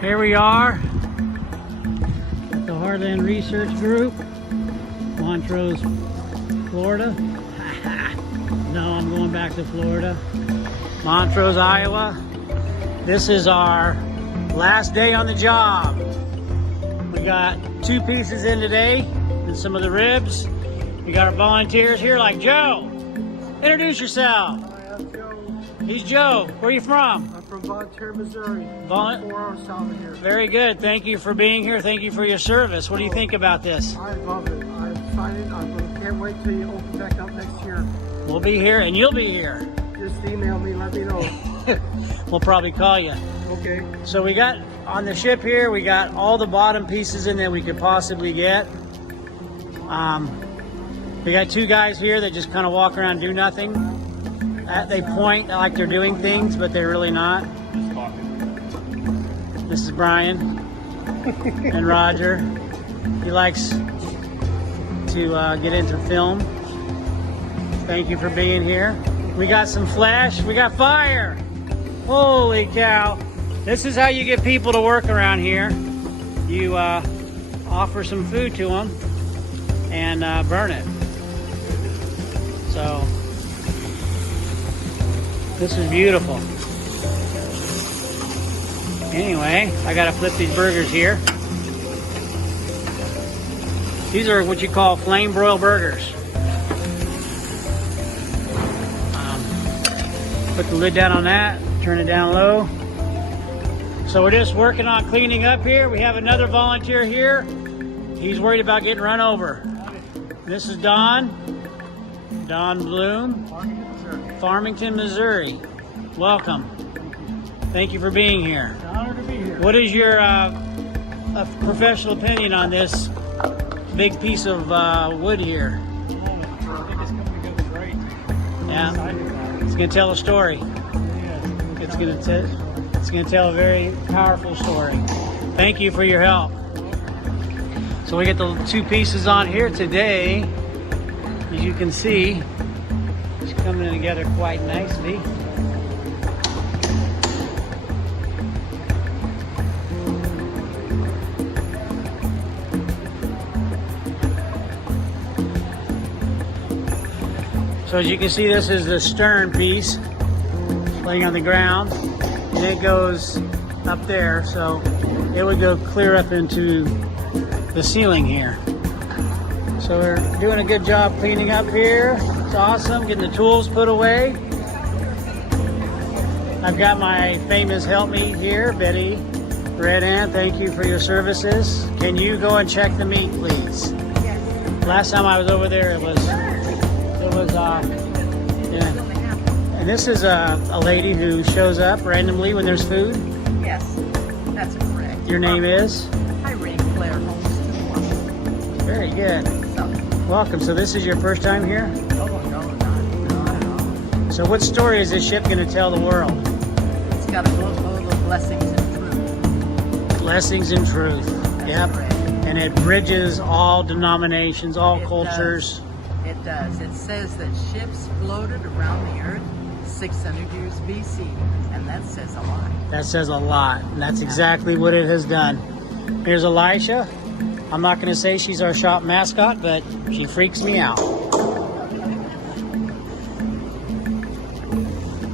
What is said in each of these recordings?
Here we are at the Heartland Research Group, Montrose, Florida. No, I'm going back to Florida. Montrose, Iowa. This is our last day on the job. We got 2 pieces in today and some of the ribs. We got our volunteers here like Joe. Introduce yourself. Hi, I'm Joe. He's Joe. Where are you from? I'm from Montrose, Missouri. 4 hours south of here. Very good. Thank you for being here. Thank you for your service. What do you think about this? I love it. I'm excited. I can't wait till you open back up next year. We'll be here and you'll be here. Just email me, let me know. We'll probably call you. Okay. So we got on the ship here, we got all the bottom pieces in that we could possibly get. We got 2 guys here that just kind of walk around and do nothing. They point like they're doing things, but they're really not. This is Brian and Roger. He likes to get into film. Thank you for being here. We got some flash. We got fire. Holy cow. This is how you get people to work around here. You offer some food to them and burn it. So this is beautiful. Anyway, I gotta flip these burgers here. These are what you call flame broiled burgers. Put the lid down on that, turn it down low. So we're just working on cleaning up here. We have another volunteer here. He's worried about getting run over. This is Don Bloom, Farmington, Missouri. Welcome. Thank you for being here. It's an honor to be here. What is your professional opinion on this big piece of wood here? I think it's coming together great. Yeah, it's going to tell a story. Yeah, It's going to tell a very powerful story. Thank you for your help. So we get the 2 pieces on here today. As you can see, it's coming together quite nicely. So as you can see, this is the stern piece laying on the ground, and it goes up there, so it would go clear up into the ceiling here. So we're doing a good job cleaning up here. It's awesome, getting the tools put away. I've got my famous helpmeet here, Betty Red Ant. Thank you for your services. Can you go and check the meat, please? Yes. Last time I was over there, it was yeah. And this is a lady who shows up randomly when there's food. Yes, that's correct. Your name is? Irene Claire Holmes. Very good. So, Welcome. So this is your first time here? oh no, not at all. So what story is this ship going to tell the world? It's got a boatload of blessings and truth. Blessings and truth. Yep. Correct. And it bridges all denominations, all It cultures. It does. It says that ships floated around the earth 600 years BC, and that says a lot. That says a lot. And that's exactly what it has done. Here's Elisha. I'm not going to say she's our shop mascot, but she freaks me out.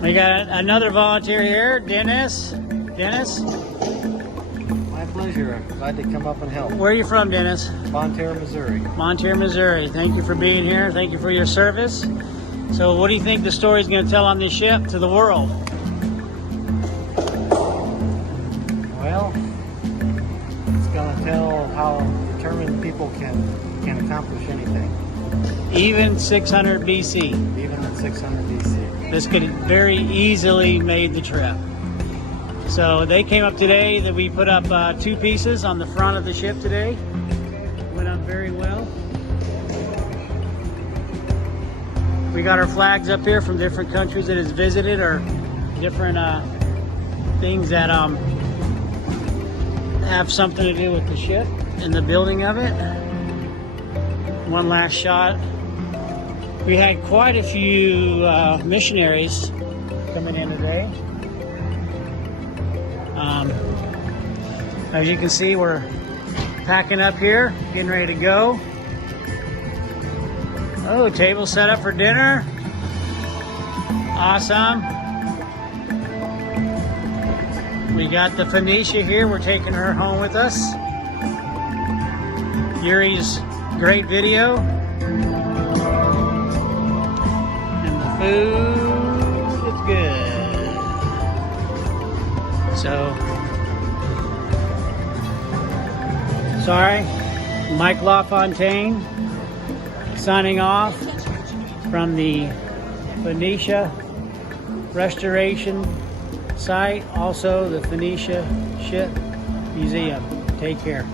We got another volunteer here, Dennis. Dennis, My pleasure. Glad to come up and help. where are you from, Dennis? Montrose, Missouri. Montrose, Missouri. Thank you for being here. Thank you for your service. So what do you think the story is going to tell on this ship to the world? Well, it's going to tell how determined people can accomplish anything, Even 600 BC. even at 600 BC. This could have very easily made the trip. So they came up today, that we put up 2 pieces on the front of the ship today. Went up very well. We got our flags up here from different countries that it's visited, or different things that have something to do with the ship and the building of it. One last shot. We had quite a few missionaries coming in today. As you can see, we're packing up here, getting ready to go. Oh, table set up for dinner. Awesome. We got the PHOENICIA here. We're taking her home with us. Yuri's great video. And the food is good. So, sorry, Mike LaFontaine signing off from the PHOENICIA restoration site, also the PHOENICIA Ship Museum. Take care.